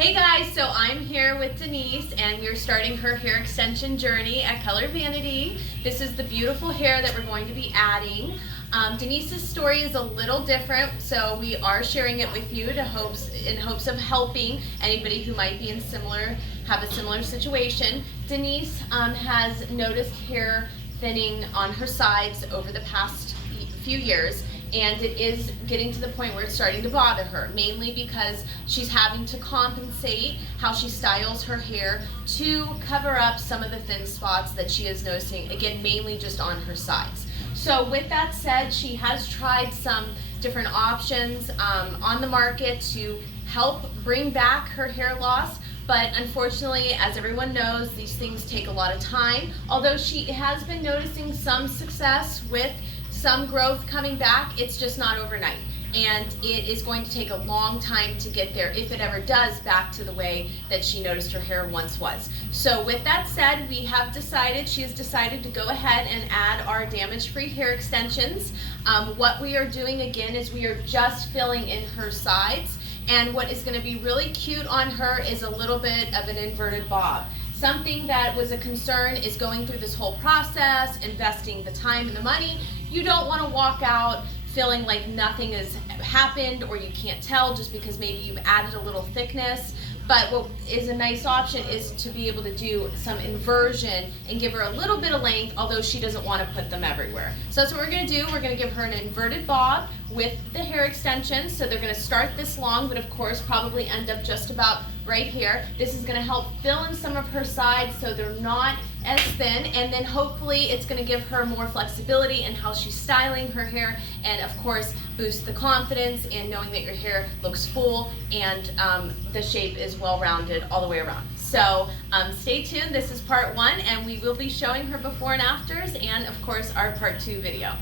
Hey guys, so I'm here with Denise and we're starting her hair extension journey at Color Vanity. This is the beautiful hair that we're going to be adding. Denise's story is a little different, so we are sharing it with you in hopes of helping anybody who might be have a similar situation. Denise has noticed hair thinning on her sides over the past few years, and it is getting to the point where it's starting to bother her, mainly because she's having to compensate how she styles her hair to cover up some of the thin spots that she is noticing, again, mainly just on her sides. So with that said, she has tried some different options on the market to help bring back her hair loss. But unfortunately, as everyone knows, these things take a lot of time. Although she has been noticing some success with some growth coming back, it's just not overnight. And it is going to take a long time to get there, if it ever does, back to the way that she noticed her hair once was. So with that said, she has decided to go ahead and add our damage-free hair extensions. What we are doing again is we are just filling in her sides. And what is going to be really cute on her is a little bit of an inverted bob. Something that was a concern is going through this whole process, investing the time and the money. You don't want to walk out feeling like nothing has happened or you can't tell just because maybe you've added a little thickness. But what is a nice option is to be able to do some inversion and give her a little bit of length, although she doesn't want to put them everywhere. So that's what we're going to do. We're going to give her an inverted bob with the hair extensions. So they're going to start this long, but of course probably end up just about right here. This is going to help fill in some of her sides so they're not as thin, and then hopefully it's going to give her more flexibility in how she's styling her hair, and of course boost the confidence and knowing that your hair looks full and the shape is well-rounded all the way around. So stay tuned. This is part 1, and we will be showing her before and afters, and of course our part 2 video.